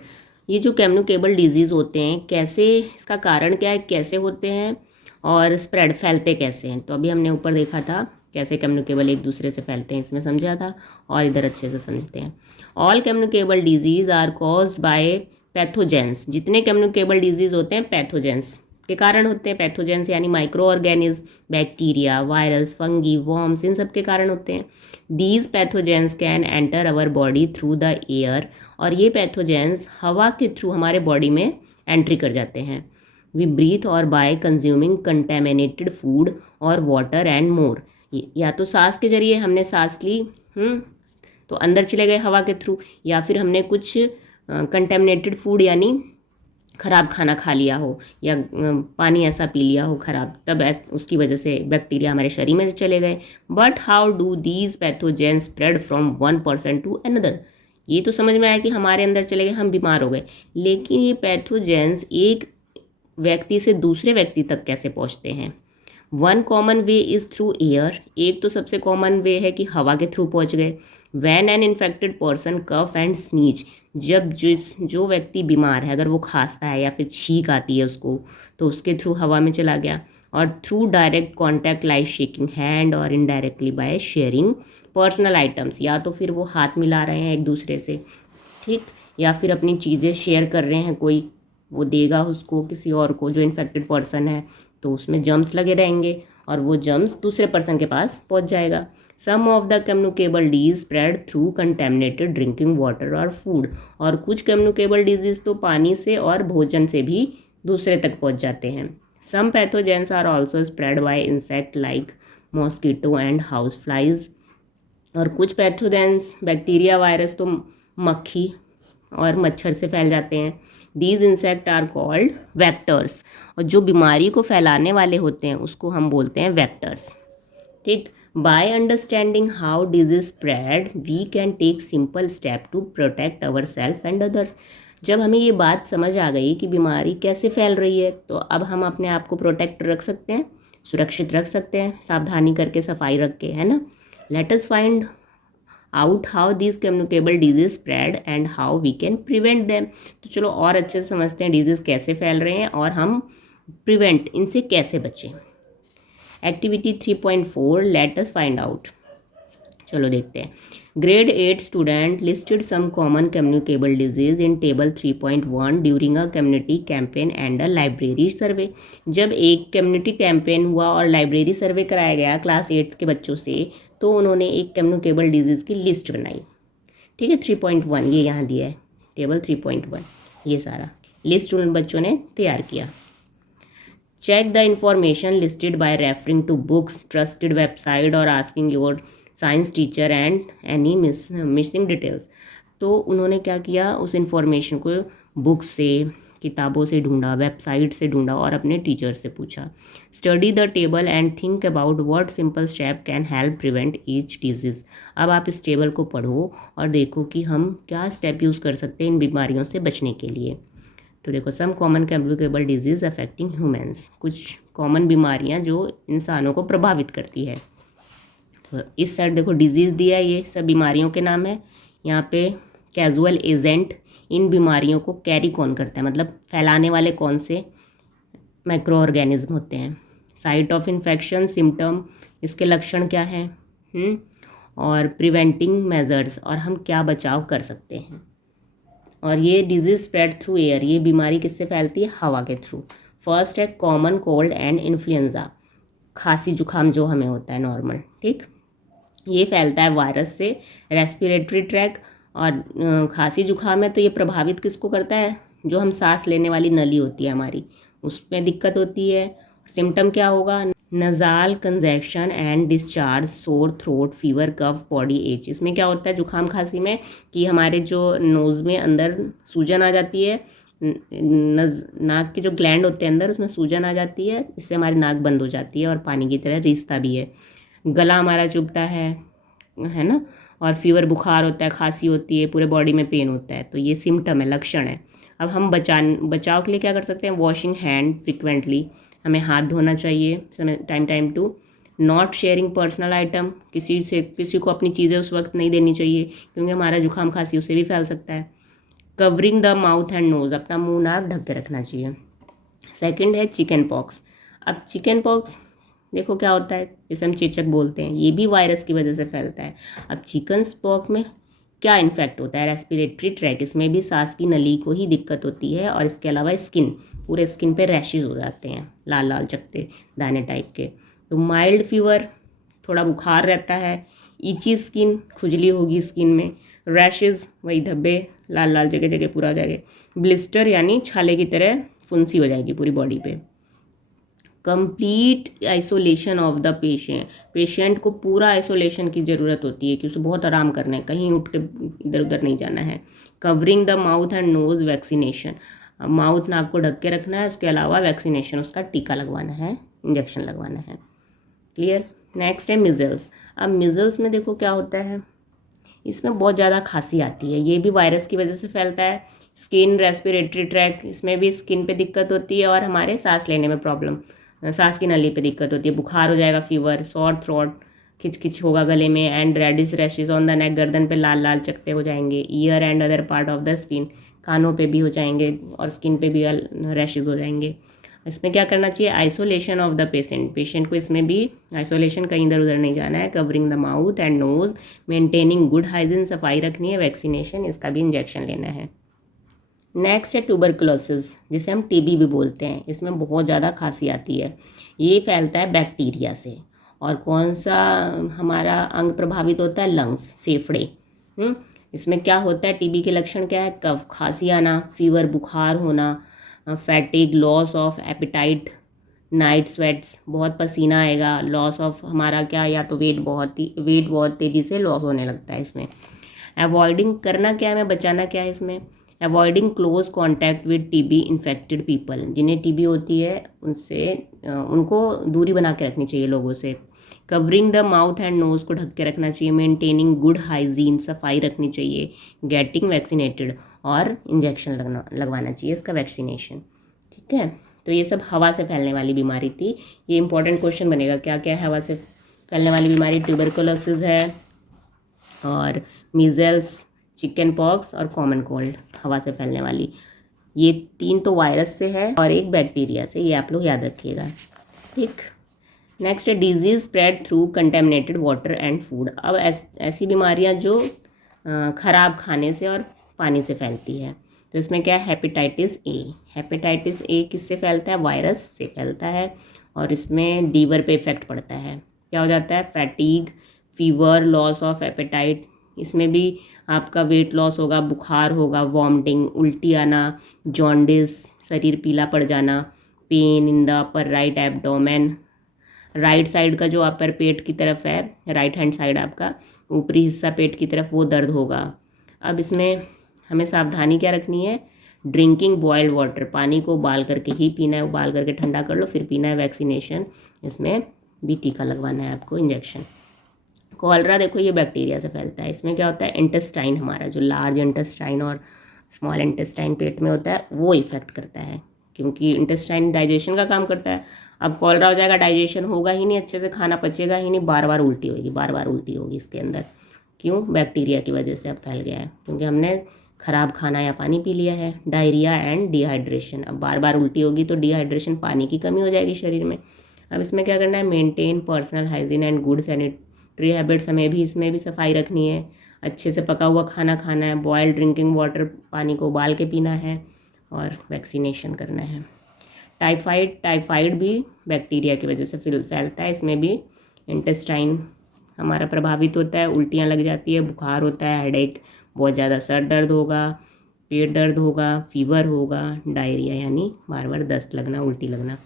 ये जो कम्युनिकेबल डिजीज़ होते हैं, कैसे, इसका कारण क्या है, कैसे होते हैं और स्प्रेड, फैलते कैसे हैं। तो अभी हमने ऊपर देखा था कैसे कम्युनिकेबल एक दूसरे से फैलते हैं, इसमें समझा था, और इधर अच्छे से समझते हैं। All communicable diseases are caused by pathogens. जितने कम्युनिकेबल डिजीज़ होते हैं पैथोजेंस के कारण होते हैं। पैथोजेंस यानी micro organism, bacteria, virus, fungi, worms, इन सब के कारण होते हैं। These pathogens can enter our body through the air, और ये पैथोजेंस हवा के थ्रू हमारे बॉडी में एंट्री कर जाते हैं। वी ब्रीथ और बाय कंज्यूमिंग कंटेमिनेटेड फूड और वाटर एंड मोर। या तो सांस के जरिए हमने सांस ली, तो अंदर चले गए हवा के थ्रू, या फिर हमने कुछ कंटेमिनेटेड फूड यानी ख़राब खाना खा लिया हो, या पानी ऐसा पी लिया हो ख़राब, तब उसकी वजह से बैक्टीरिया हमारे शरीर में चले गए। But how do these pathogen spread from one person to another. ये तो समझ में आया कि हमारे अंदर चले गए, हम बीमार हो गए, लेकिन ये पैथोजेंस एक व्यक्ति से दूसरे व्यक्ति तक कैसे पहुँचते हैं। One common way is through air. एक तो सबसे कॉमन वे है कि हवा के थ्रू पहुँच गए। When an infected person cough and sneeze. जब जो व्यक्ति बीमार है, अगर वो खांसता है या फिर छींक आती है उसको, तो उसके थ्रू हवा में चला गया। और through direct contact like shaking hand और indirectly by sharing personal items. या तो फिर वो हाथ मिला रहे हैं एक दूसरे से, ठीक, या फिर अपनी चीज़ें शेयर कर रहे हैं, कोई वो देगा उसको किसी और को जो इन्फेक्टेड पर्सन है, तो उसमें जर्म्स लगे रहेंगे और वो जर्म्स दूसरे पर्सन के पास पहुंच जाएगा। Some of the communicable disease spread through contaminated drinking water और फूड। और कुछ कम्युनिकेबल डिजीज तो पानी से और भोजन से भी दूसरे तक पहुंच जाते हैं। Some pathogens are also spread by insect like mosquito and house flies. और कुछ पैथोजेंस बैक्टीरिया वायरस तो मक्खी और मच्छर से फैल जाते हैं। These insect are called vectors. और जो बीमारी को फैलाने वाले होते हैं उसको हम बोलते हैं वेक्टर्स, ठीक। By understanding how disease spread we can take simple step to protect our self and others. जब हमें ये बात समझ आ गई कि बीमारी कैसे फैल रही है, तो अब हम अपने आप को प्रोटेक्ट रख सकते हैं, सुरक्षित रख सकते हैं, सावधानी करके, सफाई रख के, है ना। Let us find out how this communicable disease spread and how we can prevent them. तो चलो और अच्छे से समझते हैं डिजीज़ कैसे फैल रहे हैं और हम प्रिवेंट, इनसे कैसे बचें। Activity 3.4 let us find out. चलो देखते हैं। Grade 8 student listed some common communicable disease in table 3.1 during a community campaign and a library survey. जब एक कम्युनिटी कैंपेन हुआ और लाइब्रेरी सर्वे कराया गया क्लास 8 के बच्चों से, तो उन्होंने एक कम्युनिकेबल डिजीज़ की लिस्ट बनाई, ठीक है। 3.1 ये यहाँ दिया है, टेबल 3.1, ये सारा लिस्ट उन बच्चों ने तैयार किया। Check the information listed by referring to books, trusted website और asking your science teacher and any missing details. तो उन्होंने क्या किया, उस इंफॉर्मेशन को बुक से, किताबों से ढूंढा, वेबसाइट से ढूंढा और अपने टीचर से पूछा। Study the table and think about what simple step can help prevent each disease. अब आप इस टेबल को पढ़ो और देखो कि हम क्या स्टेप यूज़ कर सकते हैं इन बीमारियों से बचने के लिए। तो देखो, some common communicable disease affecting humans, कुछ कॉमन बीमारियां जो इंसानों को प्रभावित करती है। तो इस साइड देखो डिजीज़ दिया है, ये सब बीमारियों के नाम है। यहाँ पे कैजुअल एजेंट, इन बीमारियों को कैरी कौन करता है, मतलब फैलाने वाले कौन से माइक्रो ऑर्गेनिज्म होते हैं। साइट ऑफ इन्फेक्शन, सिम्टम, इसके लक्षण क्या हैं, और प्रिवेंटिंग मेजर्स, और हम क्या बचाव कर सकते हैं। और ये डिजीज स्प्रेड थ्रू एयर, ये बीमारी किससे फैलती है, हवा के थ्रू। फर्स्ट है कॉमन कोल्ड एंड इन्फ्लुएंजा, खांसी जुकाम जो हमें होता है नॉर्मल, ठीक। ये फैलता है वायरस से, रेस्पिरेटरी ट्रैक। और खांसी जुकाम है तो ये प्रभावित किसको करता है, जो हम सांस लेने वाली नली होती है हमारी, उसमें दिक्कत होती है। सिम्टम क्या होगा, nasal congestion and discharge, sore throat, fever, cough, body ache. इसमें क्या होता है जुकाम खांसी में कि हमारे जो नोज़ में अंदर सूजन आ जाती है, नाक के जो ग्लैंड होते हैं अंदर, उसमें सूजन आ जाती है, इससे हमारी नाक बंद हो जाती है और पानी की तरह रिसता भी है। गला हमारा चुभता है ना, और फीवर, बुखार होता है, खांसी होती है, पूरे बॉडी में पेन होता है। तो ये सिम्टम है, लक्षण है। अब हम बचाव के लिए क्या कर सकते हैं, वॉशिंग हैंड फ्रिक्वेंटली, हमें हाथ धोना चाहिए समय time to. Not sharing personal item, किसी को अपनी चीज़ें उस वक्त नहीं देनी चाहिए क्योंकि हमारा जुकाम खांसी उससे भी फैल सकता है। Covering the mouth and nose, अपना मुंह नाक ढक के रखना चाहिए। सेकंड है चिकन पॉक्स। अब चिकन पॉक्स देखो क्या होता है, जिसे हम चेचक बोलते हैं, ये भी वायरस की वजह से फैलता है। अब चिकन पॉक्स में क्या इन्फेक्ट होता है, रेस्पिरेटरी ट्रैक, इसमें भी सांस की नली को ही दिक्कत होती है। और इसके अलावा स्किन, पूरे स्किन पे रैशेज हो जाते हैं, लाल लाल चकते दाने टाइप के। तो माइल्ड फीवर, थोड़ा बुखार रहता है। ईची स्किन, खुजली होगी स्किन में। रैशेज, वही धब्बे, लाल लाल जगह जगह पूरा हो जाएगा। ब्लिस्टर यानी छाले की तरह फुंसी हो जाएगी पूरी बॉडी पे। Complete isolation of the patient, patient को पूरा आइसोलेशन की ज़रूरत होती है कि उसे बहुत आराम करना है, कहीं उठ के इधर उधर नहीं जाना है। Covering the mouth and nose vaccination, mouth नाक को ढक के रखना है, उसके अलावा वैक्सीनेशन, उसका टीका लगवाना है, इंजेक्शन लगवाना है। क्लियर। नेक्स्ट है मिजल्स। अब मिजल्स में देखो क्या होता है, इसमें बहुत ज़्यादा खांसी आती है, ये भी वायरस की वजह से फैलता है। स्किन, रेस्पिरेटरी ट्रैक, इसमें भी स्किन पे दिक्कत होती है और हमारे सांस लेने में प्रॉब्लम, सांस की नली पे दिक्कत होती है, बुखार हो जाएगा, फीवर, सॉर थ्रोट, खिचखिच होगा गले में, and reddish rashes on the neck, गर्दन पे लाल लाल चकते हो जाएंगे, ear and other part of the skin, कानों पे भी हो जाएंगे और स्किन पे भी रैशेज हो जाएंगे। इसमें क्या करना चाहिए, isolation of the patient, patient को इसमें भी आइसोलेशन, कहीं इधर उधर नहीं जाना है, covering the mouth and nose, maintaining good hygiene, सफाई रखनी है, वैक्सीनेशन, इसका भी इंजेक्शन लेना है। नेक्स्ट है ट्यूबरकुलोसिस, जिसे हम टीबी भी बोलते हैं। इसमें बहुत ज़्यादा खांसी आती है, ये फैलता है बैक्टीरिया से। और कौन सा हमारा अंग प्रभावित होता है, लंग्स, फेफड़े। इसमें क्या होता है, टीबी के लक्षण क्या है, कफ, खांसी आना, फीवर, बुखार होना, fatigue, loss of appetite, night sweats, बहुत पसीना आएगा, लॉस ऑफ हमारा क्या, या तो वेट बहुत तेज़ी से लॉस होने लगता है इसमें। अवॉइडिंग करना क्या है, हमें बचाना क्या है इसमें, avoiding close contact with TB infected people, जिन्हें टीबी होती है उनसे उनको दूरी बना के रखनी चाहिए लोगों से। Covering the mouth and nose को ढक के रखना चाहिए, मेंटेनिंग गुड हाइजीन, सफाई रखनी चाहिए, गेटिंग वैक्सीनेटेड, और इंजेक्शन लगवाना चाहिए इसका वैक्सीनेशन। ठीक है, तो ये सब हवा से फैलने वाली बीमारी थी। ये इंपॉर्टेंट क्वेश्चन बनेगा, क्या क्या है हवा से फैलने वाली बीमारी, ट्यूबरकुलोसिस है और मीजल्स, चिकन पॉक्स और कॉमन कोल्ड, हवा से फैलने वाली। ये 3 तो वायरस से है और एक बैक्टीरिया से, ये आप लोग याद रखिएगा। ठीक। नेक्स्ट है disease spread through contaminated water and food. अब ऐसी बीमारियां जो खराब खाने से और पानी से फैलती है। तो इसमें क्या है, हेपेटाइटिस ए। हेपेटाइटिस ए किससे फैलता है, वायरस से फैलता है और इसमें लीवर पे इफेक्ट पड़ता है। क्या हो जाता है, fatigue, fever, loss of appetite, इसमें भी आपका वेट लॉस होगा, बुखार होगा, वॉमिटिंग, उल्टी आना, जॉन्डिस, शरीर पीला पड़ जाना, pain in the upper right abdomen, right side का जो अपर पेट की तरफ है, राइट हैंड साइड आपका ऊपरी हिस्सा पेट की तरफ, वो दर्द होगा। अब इसमें हमें सावधानी क्या रखनी है, ड्रिंकिंग बॉइल्ड वाटर, पानी को उबाल करके ही पीना है, उबाल करके ठंडा कर लो फिर पीना है। वैक्सीनेशन, इसमें भी टीका लगवाना है आपको, इंजेक्शन। कॉलरा देखो ये बैक्टीरिया से फैलता है। इसमें क्या होता है, इंटेस्टाइन, हमारा जो लार्ज इंटेस्टाइन और स्मॉल इंटेस्टाइन पेट में होता है वो इफेक्ट करता है, क्योंकि इंटेस्टाइन डाइजेशन का काम करता है। अब कॉलरा हो जाएगा, डाइजेशन होगा ही नहीं, अच्छे से खाना पचेगा ही नहीं, बार बार उल्टी होगी, बार बार उल्टी होगी इसके अंदर। क्यों, बैक्टीरिया की वजह से अब फैल गया है, क्योंकि हमने ख़राब खाना या पानी पी लिया है। डायरिया एंड डिहाइड्रेशन, अब बार बार उल्टी होगी तो डिहाइड्रेशन, पानी की कमी हो जाएगी शरीर में। अब इसमें क्या करना है, maintain personal hygiene and good sanitary habits, हमें भी इसमें भी सफाई रखनी है, अच्छे से पका हुआ खाना खाना है, बॉयल्ड ड्रिंकिंग वाटर, पानी को उबाल के पीना है, और वैक्सीनेशन करना है। टाइफाइड भी बैक्टीरिया की वजह से फैलता है, इसमें भी इंटेस्टाइन हमारा प्रभावित होता है, उल्टियाँ लग जाती है, बुखार होता है, हेडेक, बहुत ज़्यादा सर दर्द होगा, पेट दर्द होगा, फीवर होगा, डायरिया यानी बार बार दस्त लगना, उल्टी लगना।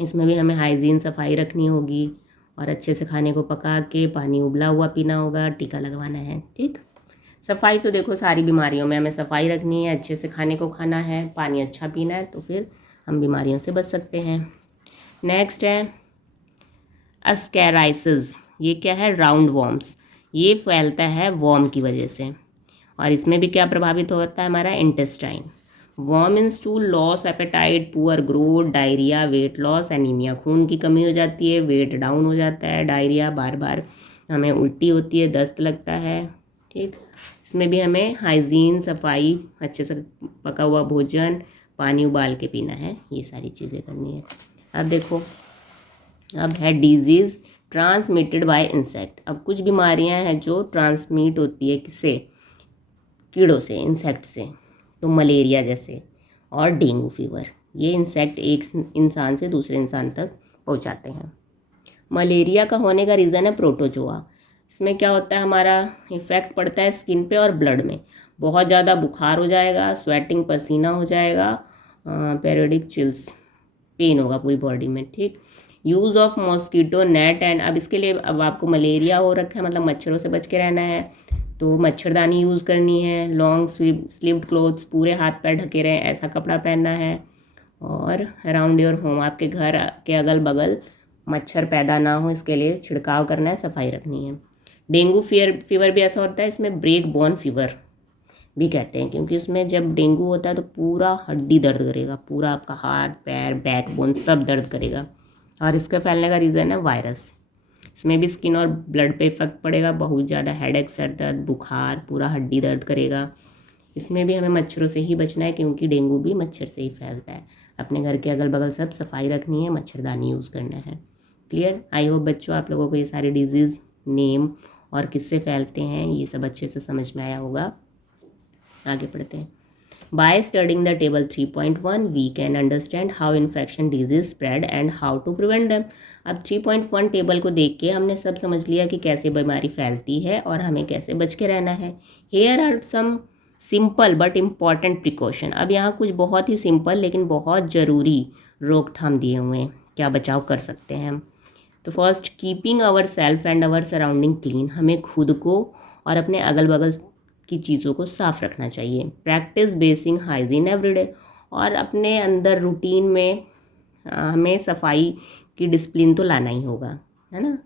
इसमें भी हमें हाइजीन, सफाई रखनी होगी और अच्छे से खाने को पका के पानी उबला हुआ पीना होगा, टीका लगवाना है। ठीक, सफाई तो देखो सारी बीमारियों में हमें सफाई रखनी है, अच्छे से खाने को खाना है, पानी अच्छा पीना है, तो फिर हम बीमारियों से बच सकते हैं। नेक्स्ट है अस्कैराइसिस, ये क्या है, राउंड वॉर्म्स, ये फैलता है वॉर्म की वजह से और इसमें भी क्या प्रभावित होता है, हमारा intestine. Worm in stool, loss appetite, poor growth, diarrhoea, weight loss, anaemia, खून की कमी हो जाती है, वेट डाउन हो जाता है, डायरिया, बार बार हमें उल्टी होती है, दस्त लगता है। ठीक, इसमें भी हमें हाइजीन, सफाई, अच्छे से पका हुआ भोजन, पानी उबाल के पीना है, ये सारी चीज़ें करनी है। अब देखो, अब है डिजीज़ ट्रांसमिटेड बाय इंसेक्ट। अब कुछ बीमारियां हैं जो ट्रांसमिट होती है किससे, कीड़ों से, इंसेक्ट से। तो मलेरिया जैसे और डेंगू फीवर, ये इंसेक्ट एक इंसान से दूसरे इंसान तक पहुंचाते हैं। मलेरिया का होने का रीज़न है प्रोटोजोआ। इसमें क्या होता है, हमारा इफेक्ट पड़ता है स्किन पे और ब्लड में, बहुत ज़्यादा बुखार हो जाएगा, स्वेटिंग, पसीना हो जाएगा, पेरियोडिक चिल्स, पेन होगा पूरी बॉडी में, ठीक। Use of mosquito net and, अब इसके लिए अब आपको मलेरिया हो रखा है, मतलब मच्छरों से बच के रहना है, तो मच्छरदानी यूज़ करनी है। लॉन्ग स्लीव्ड क्लोथ्स, पूरे हाथ पैर ढके रहे ऐसा कपड़ा पहनना है। और अराउंड योर होम, आपके घर के अगल बगल मच्छर पैदा ना हो इसके लिए छिड़काव करना है, सफाई रखनी है। डेंगू फीवर भी ऐसा होता है, इसमें ब्रेक बोन फीवर भी कहते हैं, क्योंकि उसमें जब डेंगू होता है तो पूरा हड्डी दर्द करेगा, पूरा आपका हाथ पैर बैक बोन सब दर्द करेगा। और इसका फैलने का रीज़न है वायरस। इसमें भी स्किन और ब्लड पे इफेक्ट पड़ेगा, बहुत ज़्यादा हेडेक, सर दर्द, बुखार, पूरा हड्डी दर्द करेगा। इसमें भी हमें मच्छरों से ही बचना है, क्योंकि डेंगू भी मच्छर से ही फैलता है। अपने घर के अगल बगल सब सफाई रखनी है, मच्छरदानी यूज़ करना है। क्लियर? आई होप बच्चों आप लोगों को ये सारे डिजीज़ नेम और किससे फैलते हैं ये सब अच्छे से समझ में आया होगा। आगे पढ़ते हैं। By studying the table 3.1, we can understand how infection disease spread and how to prevent them. अब 3.1 टेबल को देख के हमने सब समझ लिया कि कैसे बीमारी फैलती है और हमें कैसे बच के रहना है। Here are some simple but important precaution. अब यहाँ कुछ बहुत ही सिंपल लेकिन बहुत ज़रूरी रोकथाम दिए हुए हैं, क्या बचाव कर सकते हैं हम। तो first, keeping our self and our surrounding clean, हमें खुद को और अपने अगल बगल की चीज़ों को साफ रखना चाहिए। प्रैक्टिस बेसिक हाइजीन एवरीडे, और अपने अंदर रूटीन में हमें सफाई की डिसिप्लिन तो लाना ही होगा, है ना,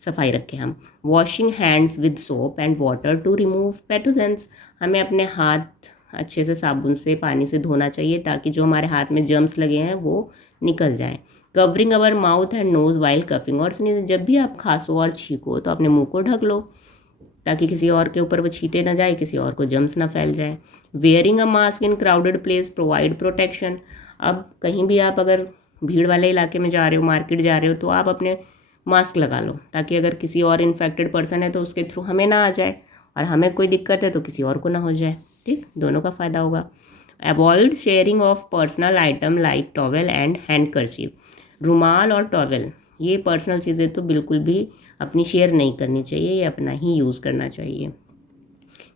सफाई रखें हम। Washing hands with soap and water to remove pathogens, हमें अपने हाथ अच्छे से साबुन से पानी से धोना चाहिए ताकि जो हमारे हाथ में जर्म्स लगे हैं वो निकल जाएं। Covering our mouth and nose while coughing और स्नीजिंग, जब भी आप खांसो और छींको तो अपने मुंह को ढक लो ताकि किसी और के ऊपर वो छींटे ना जाए, किसी और को जर्म्स ना फैल जाए। Wearing a mask in crowded place provide protection, अब कहीं भी आप अगर भीड़ वाले इलाके में जा रहे हो, मार्केट जा रहे हो, तो आप अपने मास्क लगा लो ताकि अगर किसी और इन्फेक्टेड पर्सन है तो उसके थ्रू हमें ना आ जाए, और हमें कोई दिक्कत है तो किसी और को ना हो जाए, ठीक, दोनों का फ़ायदा होगा। Avoid sharing of personal item like towel and handkerchief, रुमाल और टॉवेल, ये पर्सनल चीज़ें तो बिल्कुल भी अपनी शेयर नहीं करनी चाहिए, ये अपना ही यूज़ करना चाहिए।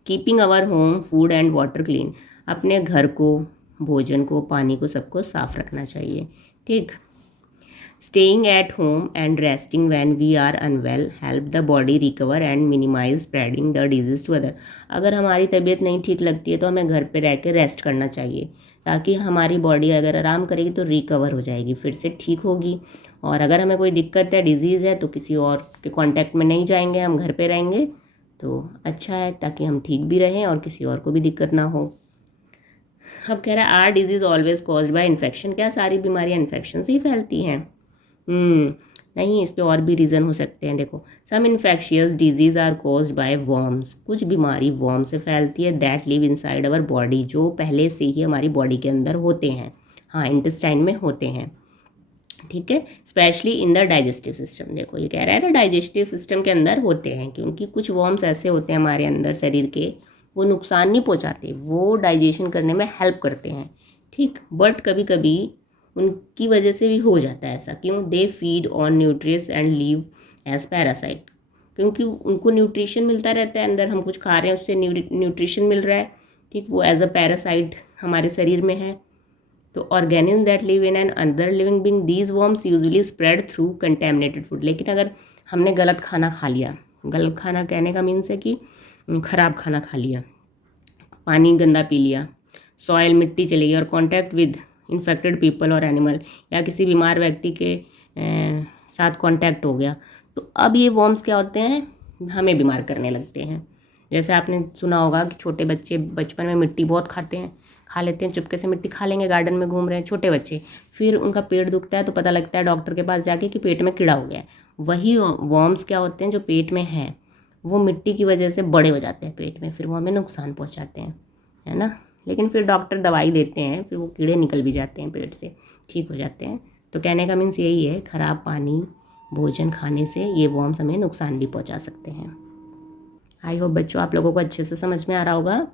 Keeping our home food and water clean, अपने घर को, भोजन को, पानी को, सबको साफ रखना चाहिए, ठीक। Staying at home and resting when we are unwell help the body recover and minimize spreading the disease to other, अगर हमारी तबीयत नहीं ठीक लगती है तो हमें घर पे रह के रेस्ट करना चाहिए ताकि हमारी बॉडी अगर आराम करेगी तो रिकवर हो जाएगी, फिर से ठीक होगी। और अगर हमें कोई दिक्कत है, डिजीज़ है, तो किसी और के कांटेक्ट में नहीं जाएंगे, हम घर पे रहेंगे तो अच्छा है ताकि हम ठीक भी रहें और किसी और को भी दिक्कत ना हो। अब कह रहा है are disease always caused by infection, क्या सारी बीमारियां इन्फेक्शन से ही फैलती हैं? नहीं, इसके और भी रीज़न हो सकते हैं। देखो, some infectious disease are caused by worms, कुछ बीमारी वर्म से फैलती है, that live inside our body, जो पहले से ही हमारी बॉडी के अंदर होते हैं, हाँ, इंटेस्टाइन में होते हैं, ठीक है। Specially in the digestive system, देखो ये कह रहा है ना डाइजेस्टिव सिस्टम के अंदर होते हैं, क्योंकि कुछ वर्म्स ऐसे होते हैं हमारे अंदर शरीर के, वो नुकसान नहीं पहुंचाते, वो डाइजेशन करने में हेल्प करते हैं, ठीक। बट कभी कभी उनकी वजह से भी हो जाता है ऐसा, क्यों? They feed on nutrients and leave as parasite, क्योंकि उनको न्यूट्रिशन मिलता रहता है, अंदर हम कुछ खा रहे हैं उससे न्यूट्रिशन मिल रहा है, ठीक, वो एज अ पैरासाइट हमारे शरीर में है। तो organism that live in an other living being, these worms usually spread through contaminated food, लेकिन अगर हमने गलत खाना खा लिया, गलत खाना कहने का मीन्स है कि ख़राब खाना खा लिया, पानी गंदा पी लिया, सॉइल मिट्टी चली गई, और कॉन्टैक्ट विद इन्फेक्टेड पीपल और एनिमल, या किसी बीमार व्यक्ति के साथ कांटेक्ट हो गया, तो अब ये वर्म्स क्या होते हैं, हमें बीमार करने लगते हैं। जैसे आपने सुना होगा कि छोटे बच्चे बचपन में मिट्टी बहुत खा लेते हैं, चुपके से मिट्टी खा लेंगे, गार्डन में घूम रहे हैं छोटे बच्चे, फिर उनका पेट दुखता है तो पता लगता है डॉक्टर के पास जाके कि पेट में कीड़ा हो गया है। वही वर्म्स क्या होते हैं जो पेट में हैं, वो मिट्टी की वजह से बड़े हो जाते हैं पेट में, फिर वो हमें नुकसान पहुँचाते हैं, है ना। लेकिन फिर डॉक्टर दवाई देते हैं, फिर वो कीड़े निकल भी जाते हैं पेट से, ठीक हो जाते हैं। तो कहने का मीन्स यही है, ख़राब पानी भोजन खाने से ये वर्म्स हमें नुकसान भी पहुंचा सकते हैं। आई होप बच्चों आप लोगों को अच्छे से समझ में आ रहा होगा।